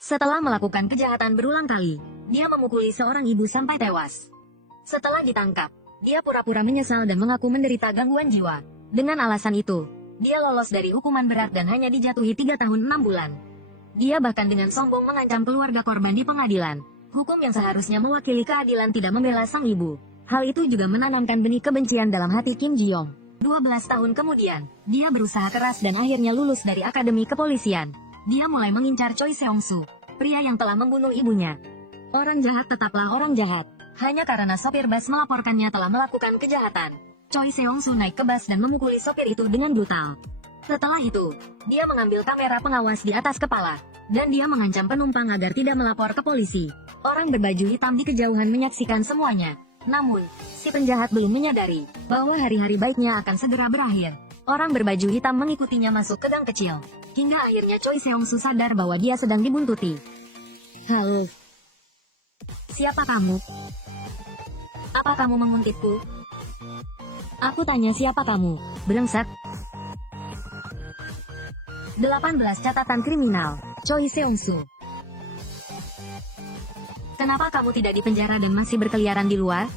Setelah melakukan kejahatan berulang kali, dia memukuli seorang ibu sampai tewas. Setelah ditangkap, dia pura-pura menyesal dan mengaku menderita gangguan jiwa. Dengan alasan itu, dia lolos dari hukuman berat dan hanya dijatuhi 3 tahun 6 bulan. Dia bahkan dengan sombong mengancam keluarga korban di pengadilan. Hukum yang seharusnya mewakili keadilan tidak membela sang ibu. Hal itu juga menanamkan benih kebencian dalam hati Kim Ji-yong. 12 tahun kemudian, dia berusaha keras dan akhirnya lulus dari akademi kepolisian. Dia mulai mengincar Choi Seong-soo, pria yang telah membunuh ibunya. Orang jahat tetaplah orang jahat. Hanya karena sopir bus melaporkannya telah melakukan kejahatan, Choi Seong-soo naik ke bus dan memukuli sopir itu dengan brutal. Setelah itu, dia mengambil kamera pengawas di atas kepala, dan dia mengancam penumpang agar tidak melapor ke polisi. Orang berbaju hitam di kejauhan menyaksikan semuanya. Namun, si penjahat belum menyadari bahwa hari-hari baiknya akan segera berakhir. Orang berbaju hitam mengikutinya masuk ke gang kecil, hingga akhirnya Choi Seong-soo sadar bahwa dia sedang dibuntuti. Halo. Siapa kamu? Apa kamu menguntitku? Aku tanya siapa kamu, brengsek. 18 catatan kriminal, Choi Seong-soo. Kenapa kamu tidak dipenjara dan masih berkeliaran di luar?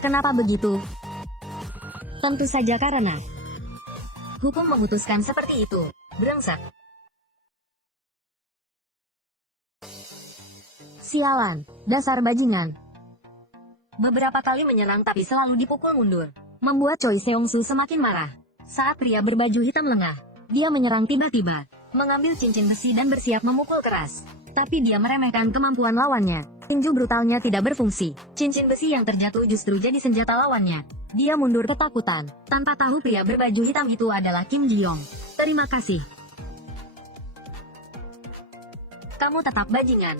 Kenapa begitu? Tentu saja karena hukum memutuskan seperti itu, brengsek. Sialan, dasar bajingan. Beberapa kali menyerang tapi selalu dipukul mundur, membuat Choi Seong-soo semakin marah. Saat pria berbaju hitam lengah, dia menyerang tiba-tiba, mengambil cincin besi dan bersiap memukul keras. Tapi dia meremehkan kemampuan lawannya. Tinju brutalnya tidak berfungsi. Cincin besi yang terjatuh justru jadi senjata lawannya. Dia mundur ketakutan, tanpa tahu pria berbaju hitam itu adalah Kim Ji-yong. Terima kasih. Kamu tetap bajingan.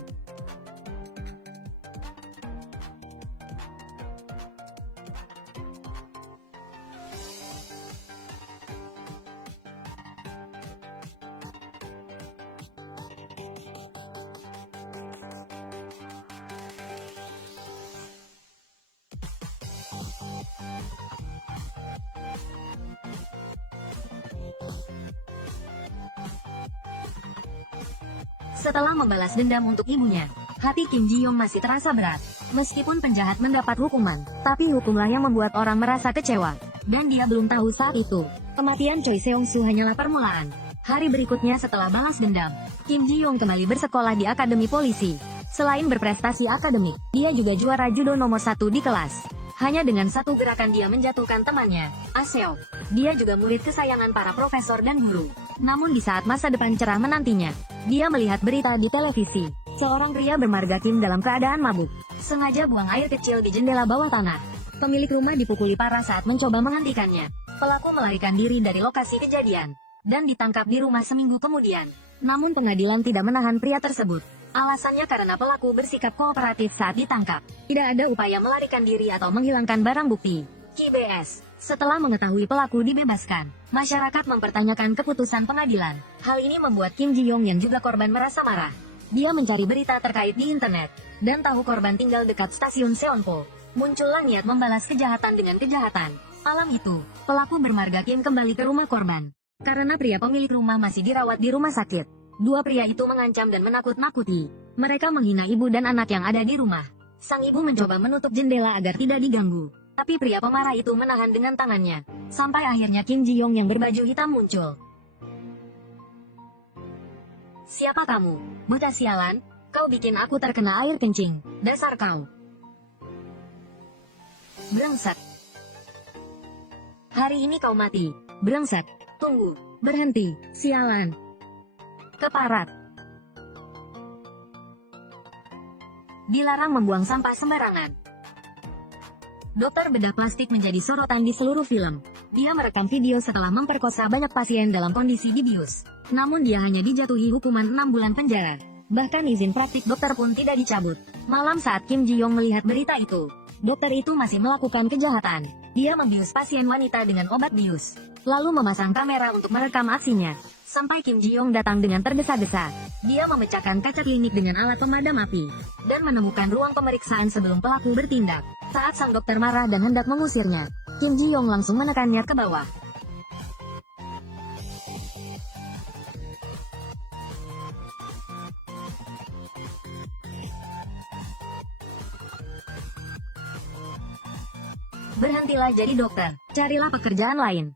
Setelah membalas dendam untuk ibunya, hati Kim Ji-yong masih terasa berat. Meskipun penjahat mendapat hukuman, tapi hukumlah yang membuat orang merasa kecewa. Dan dia belum tahu saat itu, kematian Choi Seong-soo hanyalah permulaan. Hari berikutnya setelah balas dendam, Kim Ji-yong kembali bersekolah di akademi polisi. Selain berprestasi akademik, dia juga juara judo nomor 1 di kelas. Hanya dengan satu gerakan dia menjatuhkan temannya, Ah-seok. Dia juga murid kesayangan para profesor dan guru. Namun di saat masa depan cerah menantinya, dia melihat berita di televisi. Seorang pria bermarga Kim dalam keadaan mabuk, sengaja buang air kecil di jendela bawah tanah. Pemilik rumah dipukuli parah saat mencoba menghentikannya. Pelaku melarikan diri dari lokasi kejadian, dan ditangkap di rumah seminggu kemudian. Namun pengadilan tidak menahan pria tersebut. Alasannya karena pelaku bersikap kooperatif saat ditangkap. Tidak ada upaya melarikan diri atau menghilangkan barang bukti. KBS. Setelah mengetahui pelaku dibebaskan, masyarakat mempertanyakan keputusan pengadilan. Hal ini membuat Kim Ji-yong yang juga korban merasa marah. Dia mencari berita terkait di internet, dan tahu korban tinggal dekat stasiun Seonpo. Muncullah niat membalas kejahatan dengan kejahatan. Malam itu, pelaku bermarga Kim kembali ke rumah korban. Karena pria pemilik rumah masih dirawat di rumah sakit, dua pria itu mengancam dan menakut-nakuti. Mereka menghina ibu dan anak yang ada di rumah. Sang ibu mencoba menutup jendela agar tidak diganggu. Tapi pria pemarah itu menahan dengan tangannya. Sampai akhirnya Kim Ji-yong yang berbaju hitam muncul. Siapa kamu, buta sialan? Kau bikin aku terkena air kencing. Dasar kau. Brengsek. Hari ini kau mati. Brengsek. Tunggu. Berhenti. Sialan. Keparat. Dilarang membuang sampah sembarangan. Dokter bedah plastik menjadi sorotan di seluruh film. Dia merekam video setelah memperkosa banyak pasien dalam kondisi dibius. Namun dia hanya dijatuhi hukuman 6 bulan penjara. Bahkan izin praktik dokter pun tidak dicabut. Malam saat Kim Ji-yong melihat berita itu, dokter itu masih melakukan kejahatan. Dia membius pasien wanita dengan obat bius, lalu memasang kamera untuk merekam aksinya. Sampai Kim Ji-yong datang dengan tergesa-gesa. Dia memecahkan kaca klinik dengan alat pemadam api, dan menemukan ruang pemeriksaan sebelum pelaku bertindak. Saat sang dokter marah dan hendak mengusirnya, Kim Ji-yong langsung menekannya ke bawah. Berhentilah jadi dokter, carilah pekerjaan lain.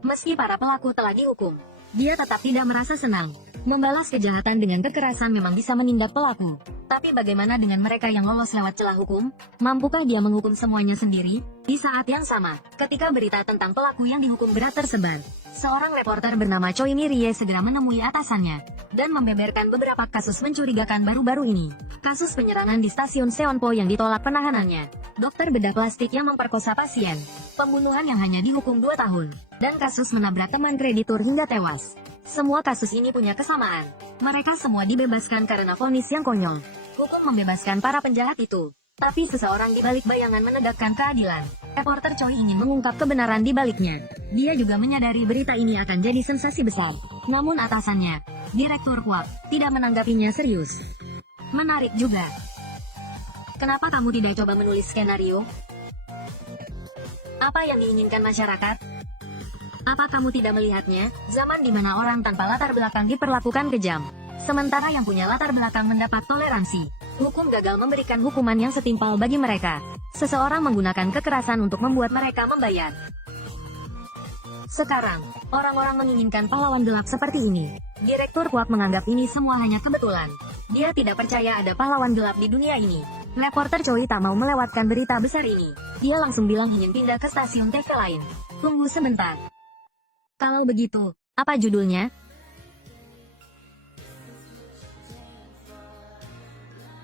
Meski para pelaku telah dihukum, dia tetap tidak merasa senang. Membalas kejahatan dengan kekerasan memang bisa menindak pelaku. Tapi bagaimana dengan mereka yang lolos lewat celah hukum? Mampukah dia menghukum semuanya sendiri? Di saat yang sama, ketika berita tentang pelaku yang dihukum berat tersebar, seorang reporter bernama Choi Mi-rie segera menemui atasannya dan membeberkan beberapa kasus mencurigakan baru-baru ini. Kasus penyerangan di stasiun Seonpo yang ditolak penahanannya, dokter bedah plastik yang memperkosa pasien, pembunuhan yang hanya dihukum 2 tahun, dan kasus menabrak teman kreditur hingga tewas. Semua kasus ini punya kesamaan. Mereka semua dibebaskan karena vonis yang konyol. Hukum membebaskan para penjahat itu. Tapi seseorang di balik bayangan menegakkan keadilan. Reporter Choi ingin mengungkap kebenaran di baliknya. Dia juga menyadari berita ini akan jadi sensasi besar. Namun atasannya, Direktur Kwak, tidak menanggapinya serius. Menarik juga. Kenapa kamu tidak coba menulis skenario? Apa yang diinginkan masyarakat? Apa kamu tidak melihatnya? Zaman di mana orang tanpa latar belakang diperlakukan kejam, sementara yang punya latar belakang mendapat toleransi. Hukum gagal memberikan hukuman yang setimpal bagi mereka. Seseorang menggunakan kekerasan untuk membuat mereka membayar. Sekarang, orang-orang menginginkan pahlawan gelap seperti ini. Direktur Kwak menganggap ini semua hanya kebetulan. Dia tidak percaya ada pahlawan gelap di dunia ini. Reporter Choi tak mau melewatkan berita besar ini. Dia langsung bilang ingin pindah ke stasiun TV lain. Tunggu sebentar. Kalau begitu, apa judulnya?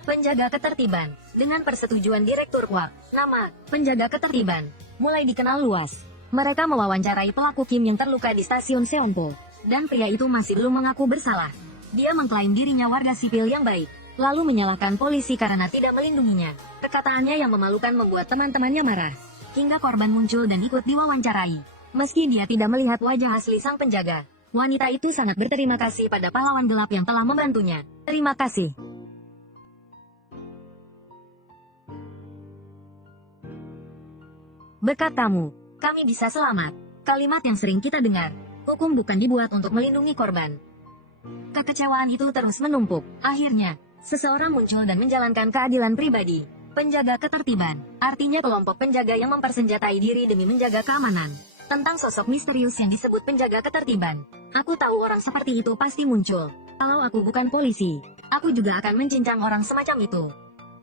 Penjaga Ketertiban. Dengan persetujuan Direktur Kwak, nama Penjaga Ketertiban mulai dikenal luas. Mereka mewawancarai pelaku Kim yang terluka di stasiun Seonpo, dan pria itu masih belum mengaku bersalah. Dia mengklaim dirinya warga sipil yang baik, lalu menyalahkan polisi karena tidak melindunginya. Perkataannya yang memalukan membuat teman-temannya marah. Hingga korban muncul dan ikut diwawancarai. Meski dia tidak melihat wajah asli sang penjaga, wanita itu sangat berterima kasih pada pahlawan gelap yang telah membantunya. Terima kasih. Berkat kamu, kami bisa selamat. Kalimat yang sering kita dengar. Hukum bukan dibuat untuk melindungi korban. Kekecewaan itu terus menumpuk. Akhirnya, seseorang muncul dan menjalankan keadilan pribadi. Penjaga ketertiban, artinya kelompok penjaga yang mempersenjatai diri demi menjaga keamanan. Tentang sosok misterius yang disebut penjaga ketertiban, aku tahu orang seperti itu pasti muncul. Kalau aku bukan polisi, aku juga akan mencincang orang semacam itu.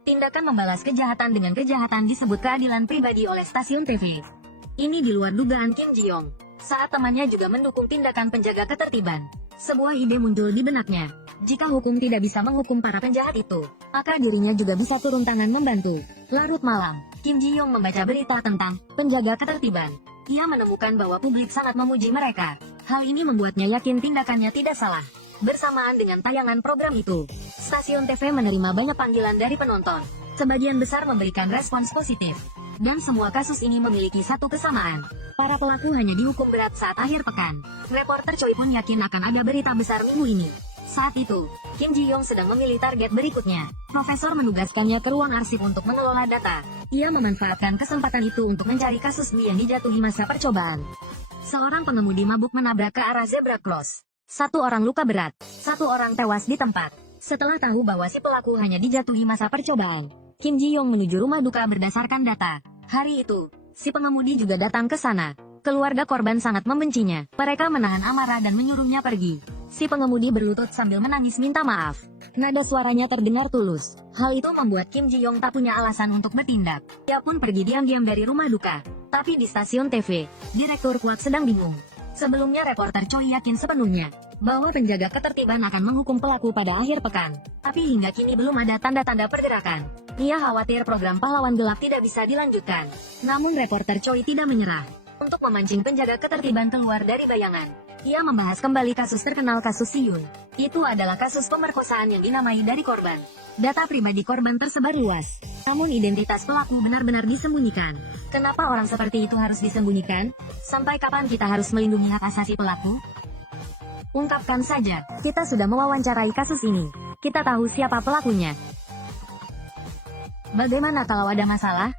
Tindakan membalas kejahatan dengan kejahatan disebut keadilan pribadi oleh stasiun TV. Ini di luar dugaan Kim Ji-yong. Saat temannya juga mendukung tindakan penjaga ketertiban, sebuah ide muncul di benaknya. Jika hukum tidak bisa menghukum para penjahat itu, maka dirinya juga bisa turun tangan membantu. Larut malam, Kim Ji-yong membaca berita tentang penjaga ketertiban. Ia menemukan bahwa publik sangat memuji mereka. Hal ini membuatnya yakin tindakannya tidak salah. Bersamaan dengan tayangan program itu, stasiun TV menerima banyak panggilan dari penonton. Sebagian besar memberikan respons positif. Dan semua kasus ini memiliki satu kesamaan. Para pelaku hanya dihukum berat saat akhir pekan. Reporter Choi pun yakin akan ada berita besar minggu ini. Saat itu, Kim Ji-yong sedang memilih target berikutnya. Profesor menugaskannya ke ruang arsip untuk mengelola data. Ia memanfaatkan kesempatan itu untuk mencari kasus Bi yang dijatuhi masa percobaan. Seorang pengemudi mabuk menabrak ke arah zebra cross. 1 orang luka berat, 1 orang tewas di tempat. Setelah tahu bahwa si pelaku hanya dijatuhi masa percobaan, Kim Ji-yong menuju rumah duka berdasarkan data. Hari itu, si pengemudi juga datang ke sana. Keluarga korban sangat membencinya. Mereka menahan amarah dan menyuruhnya pergi. Si pengemudi berlutut sambil menangis minta maaf. Nada suaranya terdengar tulus. Hal itu membuat Kim Ji-yong tak punya alasan untuk bertindak. Dia pun pergi diam-diam dari rumah duka. Tapi di stasiun TV, Direktur Kwak sedang bingung. Sebelumnya reporter Choi yakin sepenuhnya bahwa penjaga ketertiban akan menghukum pelaku pada akhir pekan. Tapi hingga kini belum ada tanda-tanda pergerakan. Ia khawatir program pahlawan gelap tidak bisa dilanjutkan. Namun reporter Choi tidak menyerah. Untuk memancing penjaga ketertiban keluar dari bayangan, ia membahas kembali kasus terkenal kasus Siyun. Itu adalah kasus pemerkosaan yang dinamai dari korban. Data pribadi korban tersebar luas. Namun identitas pelaku benar-benar disembunyikan. Kenapa orang seperti itu harus disembunyikan? Sampai kapan kita harus melindungi hak asasi pelaku? Ungkapkan saja, kita sudah mewawancarai kasus ini. Kita tahu siapa pelakunya. Bagaimana kalau ada masalah?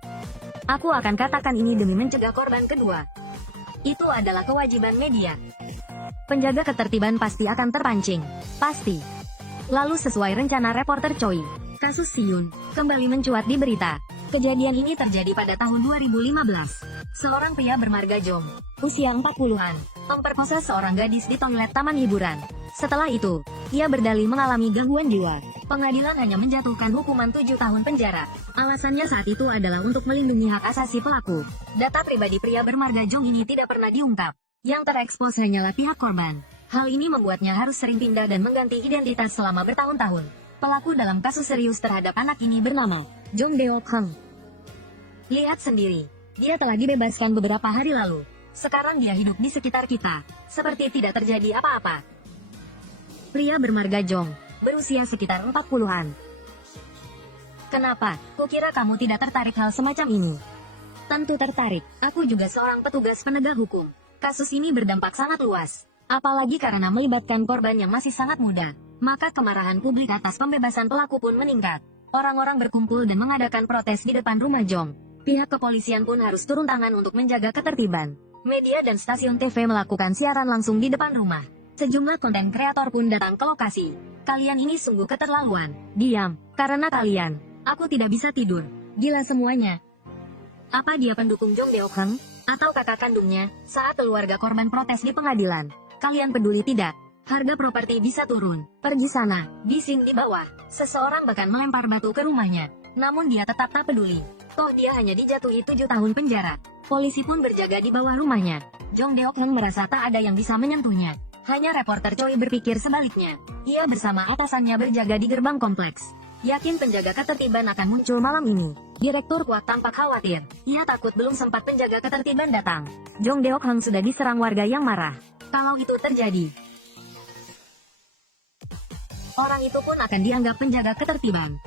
Aku akan katakan ini demi mencegah korban kedua. Itu adalah kewajiban media. Penjaga ketertiban pasti akan terpancing. Pasti. Lalu sesuai rencana reporter Choi, kasus Siyun kembali mencuat di berita. Kejadian ini terjadi pada tahun 2015. Seorang pria bermarga Jong, usia 40-an, memperkosa seorang gadis di toilet taman hiburan. Setelah itu, ia berdalih mengalami gangguan jiwa. Pengadilan hanya menjatuhkan hukuman 7 tahun penjara. Alasannya saat itu adalah untuk melindungi hak asasi pelaku. Data pribadi pria bermarga Jong ini tidak pernah diungkap. Yang terekspos hanyalah pihak korban. Hal ini membuatnya harus sering pindah dan mengganti identitas selama bertahun-tahun. Pelaku dalam kasus serius terhadap anak ini bernama Jong Deok Hang. Lihat sendiri, dia telah dibebaskan beberapa hari lalu. Sekarang dia hidup di sekitar kita, seperti tidak terjadi apa-apa. Pria bermarga Jong, berusia sekitar 40-an. Kenapa? Kukira kamu tidak tertarik hal semacam ini. Tentu tertarik, aku juga seorang petugas penegak hukum. Kasus ini berdampak sangat luas. Apalagi karena melibatkan korban yang masih sangat muda. Maka kemarahan publik atas pembebasan pelaku pun meningkat. Orang-orang berkumpul dan mengadakan protes di depan rumah Jong. Pihak kepolisian pun harus turun tangan untuk menjaga ketertiban. Media dan stasiun TV melakukan siaran langsung di depan rumah. Sejumlah konten kreator pun datang ke lokasi. Kalian ini sungguh keterlaluan. Diam, karena kalian. Aku tidak bisa tidur. Gila semuanya. Apa dia pendukung Jong Deok Hang? Atau kakak kandungnya? Saat keluarga korban protes di pengadilan. Kalian peduli tidak? Harga properti bisa turun. Pergi sana, bising di bawah. Seseorang bahkan melempar batu ke rumahnya. Namun dia tetap tak peduli. Toh dia hanya dijatuhi 7 tahun penjara. Polisi pun berjaga di bawah rumahnya. Jong Deok Hang merasa tak ada yang bisa menyentuhnya. Hanya reporter Choi berpikir sebaliknya. Ia bersama atasannya berjaga di gerbang kompleks. Yakin penjaga ketertiban akan muncul malam ini. Direktur Kuat tampak khawatir. Ia takut belum sempat penjaga ketertiban datang. Jong Deok Hang sudah diserang warga yang marah. Kalau itu terjadi, orang itu pun akan dianggap penjaga ketertiban.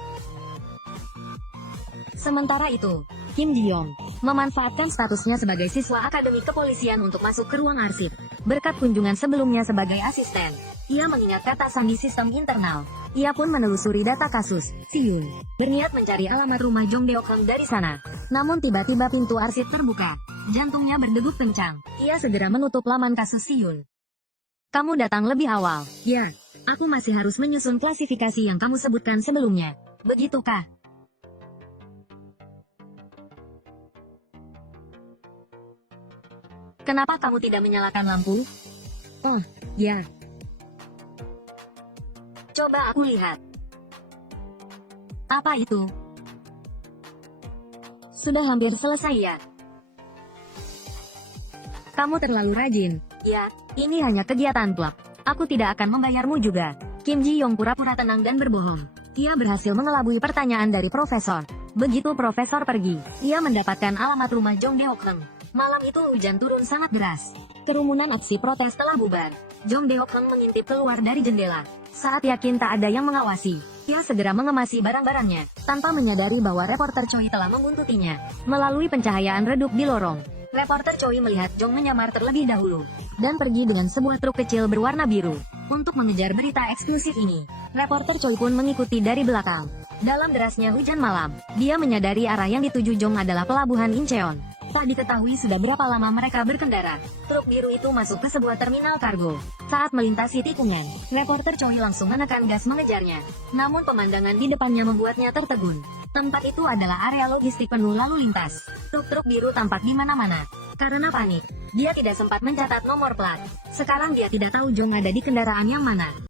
Sementara itu, Kim Ji-yong memanfaatkan statusnya sebagai siswa akademi kepolisian untuk masuk ke ruang arsip. Berkat kunjungan sebelumnya sebagai asisten, ia mengingat kata sandi sistem internal. Ia pun menelusuri data kasus Siyun, berniat mencari alamat rumah Jong Deok Hang dari sana. Namun tiba-tiba pintu arsip terbuka. Jantungnya berdegup kencang. Ia segera menutup laman kasus Siyun. Kamu datang lebih awal. Ya, aku masih harus menyusun klasifikasi yang kamu sebutkan sebelumnya. Begitukah? Kenapa kamu tidak menyalakan lampu? Oh, ya. Coba aku lihat. Apa itu? Sudah hampir selesai ya? Kamu terlalu rajin. Ya, ini hanya kegiatan klub. Aku tidak akan membayarmu juga. Kim Ji-yong pura-pura tenang dan berbohong. Ia berhasil mengelabui pertanyaan dari profesor. Begitu profesor pergi, ia mendapatkan alamat rumah Jong Deok Hang. Malam itu hujan turun sangat deras. Kerumunan aksi protes telah bubar. Jong Deok Hang mengintip keluar dari jendela. Saat yakin tak ada yang mengawasi, ia segera mengemasi barang-barangnya, tanpa menyadari bahwa reporter Choi telah membuntutinya. Melalui pencahayaan redup di lorong, reporter Choi melihat Jong menyamar terlebih dahulu, dan pergi dengan sebuah truk kecil berwarna biru. Untuk mengejar berita eksklusif ini, reporter Choi pun mengikuti dari belakang. Dalam derasnya hujan malam, dia menyadari arah yang dituju Jong adalah pelabuhan Incheon. Tak diketahui sudah berapa lama mereka berkendara. Truk biru itu masuk ke sebuah terminal kargo. Saat melintasi tikungan, reporter Choi langsung menekan gas mengejarnya. Namun pemandangan di depannya membuatnya tertegun. Tempat itu adalah area logistik penuh lalu lintas. Truk-truk biru tampak di mana-mana. Karena panik, dia tidak sempat mencatat nomor plat. Sekarang dia tidak tahu Jong ada di kendaraan yang mana.